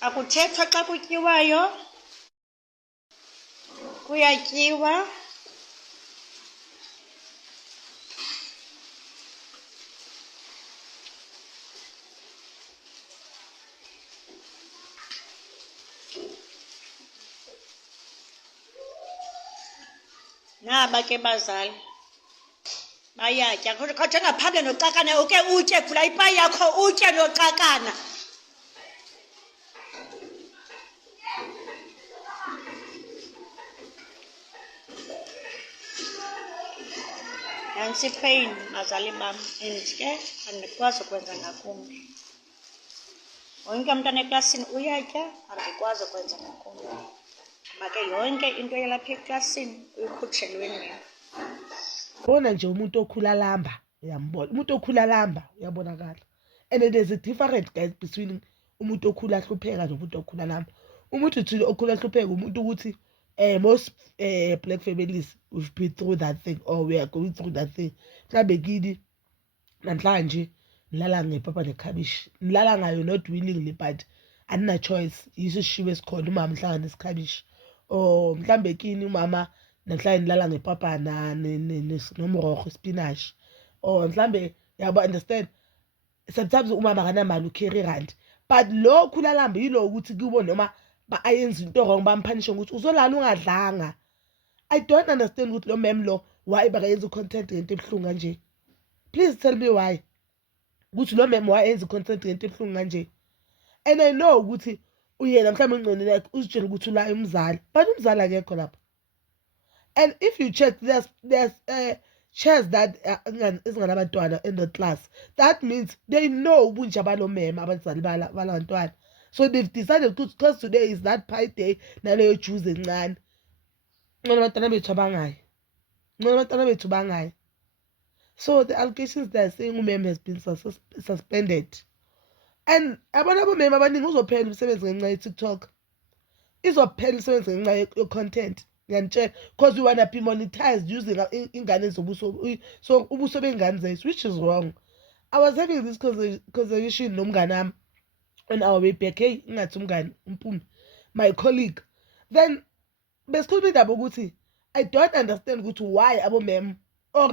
Akuthethwa xa kutyiwayo, kuyatyiwa. Naba ke bazali bayatya kodwa ngaphandle noxakana uke utye, vula ipayi yakho utye noxakana. Nantsi ipain bazali bam, and ke andikwazi ukwenza ngakumbi. Wonke umntwana eklasini uyatya, andikwazi ukwenza ngakumbi. Ngoba ke yonke into yalapha eklasini uyikhutshelweni wena. Bona nje umuntu okhula lamba uyambona, umuntu okhula lamba uyabonakala. And there's a difference guys between umuntu okhula hlupheka nomuntu okhula lamba. Umuntu uthile okhula hlupheka umuntu ukuthi most black families we've been through that thing or we are going through that thing. Mhlambe kini namhlanje nilala ngepapa nekhabishi, nilala ngayo not willingly but anina choice, yiso isishiwo esikhona umama uhlangana nesikhabishi. Or mhlambe kini umama namhlanje nilala ngepapa nomrorho spinach. Or mhlambe yabo understand, sometimes umama akanamali ucarry rand, but lo khula lambe yilo ukuthi kubo noma ayenza into wrong bamphanishe ukuthi uzolala ungadlanga. I don't understand ukuthi lo mem lo why bakayenza content ngento ebuhlungu kanje. Please tell me why. Ukuthi lo mem why yenza content ngento ebuhlungu kanje. And I know ukuthi uyena mhlawumbe ingqondo yakhe uzitshela ukuthi ula umzali, but umzali akekho lapho. And if you check, there's chairs that ezinganabantwana in the class. That means they know ubunja balo mem abazali balabantwana. So they've decided because today is that pie day, naleyo juice encane. Ngona abantwana bethu abangayi. Ngona abantwana bethu bangayi. So the allegations they're saying umem has been suspended. And abona bomem abaningi uzophela umsebenzi ngenxa ye-TikTok. Izophela umsebenzi ngenxa ye-content. Because we want to be monetized using ingane zobuso, so ubuso bengane zethu, which is wrong. I was having this conversation nomnganami on our way back. Hey, ngathi umngane umpumi, my colleague. Then besikhuluma indaba ukuthi I don't understand ukuthi why abomem or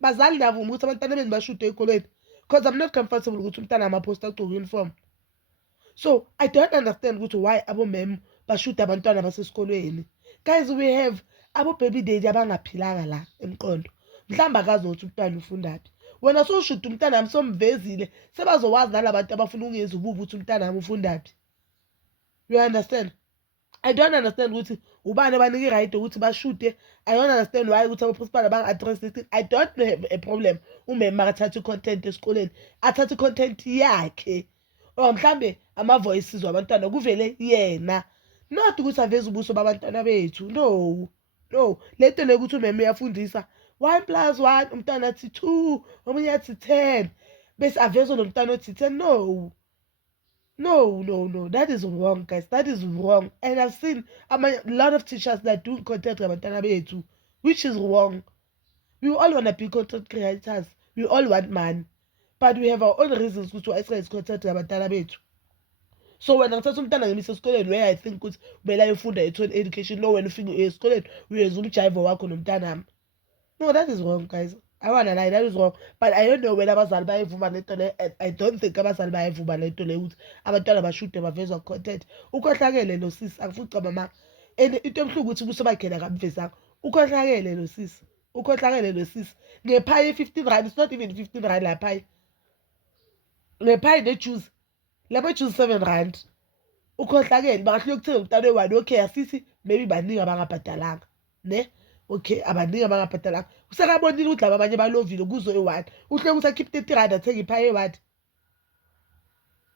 bazali navuma ukuthi abantwana beni bashude ezikolweni, because I'm not comfortable ukuthi umntana amaphosta agqoke uniform. So I don't understand ukuthi why abomem bashude abantwana basesikolweni. Guys, we have abo baby daddy abangaphilanga la emqondo. Mhlamba akazothi umntwana ufundaphi. Wena sowushuda umntwana wami somvezile, sebazowazi nalabantu abafuna ungenza ububi ukuthi umntwana wami ufundaphi. You understand? I don't understand ukuthi ubani abanike i-right ukuthi bashude. I don't understand why ukuthi abo-principal abanga-address this thing. I don't have a problem umem makathatha i-content esikoleni, athatha i-content yakhe. Or mhlambe ama-voices wabantwana kuvele yena, not ukuthi aveze ubuso babantwana bethu. No, lento le ukuthi umem uyafundisa 1+1 umntwana athi 2, omunye athi 10, bese avezwe nomntwana othi 10. No, that is wrong, guys. That is wrong. And I've seen a lot of teachers that do content abantwana bethu, which is wrong. We all want to be content creators. We all want money, but we have our own reasons ukuthi why siyenza content abantwana bethu. So when ngithatha umntwana ngimisa esikoleni, where I think ukuthi kumele ayofunda ethole education, no, when ufika esikoleni uyenza umjivo wakho nomntanami. No, that is wrong, guys. I wanna lie, that is wrong. But I don't know when abazali bayivuma lento le. I don't think abazali bayivuma lento le ukuthi abantwana bashude bavezwa content. Ukhohlakele lo sisi, angifuni mama. And into emhlungu ukuthi ubuso bakhe akamvezanga. Ukhohlakele lo sisi. Ukhohlakele lo sisi. Ngephayi 15 rand, it's not even 15 rand la phayi. Ngephayi ne-juice. Lapha juice 7 rand. Ukhohlakele bakahlule ukuthenga umntwana we-1. Okay, asisi maybe baningi abangabhadalanga. Ne? Okay, abaningi abangabhadalanga. Usekabonile ukuthi laba abanye balovile kuzo e-1. Uhle ukuthi akhiphe 30 rand athenge iphayi e-1.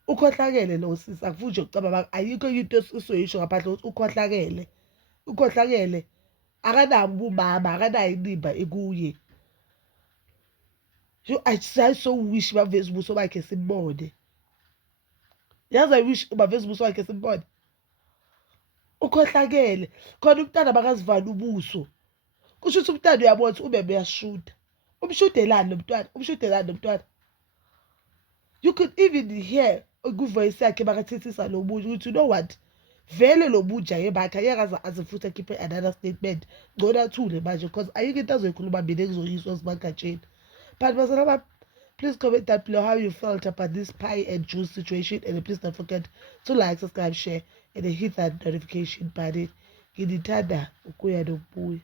Ukhohlakele lo sisi, akufuni nje ukucabanga, ayikho into esoyisho ngaphandle ukuthi ukhohlakele. Ukhohlakele akanabo ubumama, akanayo inimba ekuye. I so wish baveze ubuso bakhe simbone. Yazi I wish baveze ubuso bakhe simbone. Ukhohlakele khona umntwana bakazivala ubuso. Kusho ukuthi umntwana uyabona ukuthi umeme uyashuda. Umshudelani nomntwana? You could even hear kuvoice yakhe bakathethisa lo buja ukuthi you know what vele lo buja yebakhe ayekaze aze futhi akhiphe another statement ngcono athule manje because ayikho into azoyikhuluma mina ekuzoyiswa sibagatsheni. But bazala bami, please comment down below how you felt about this pie and juice situation, and please don't forget to like, subscribe, share, and hit that notification button. Ngidithanda ukuya nokubuya.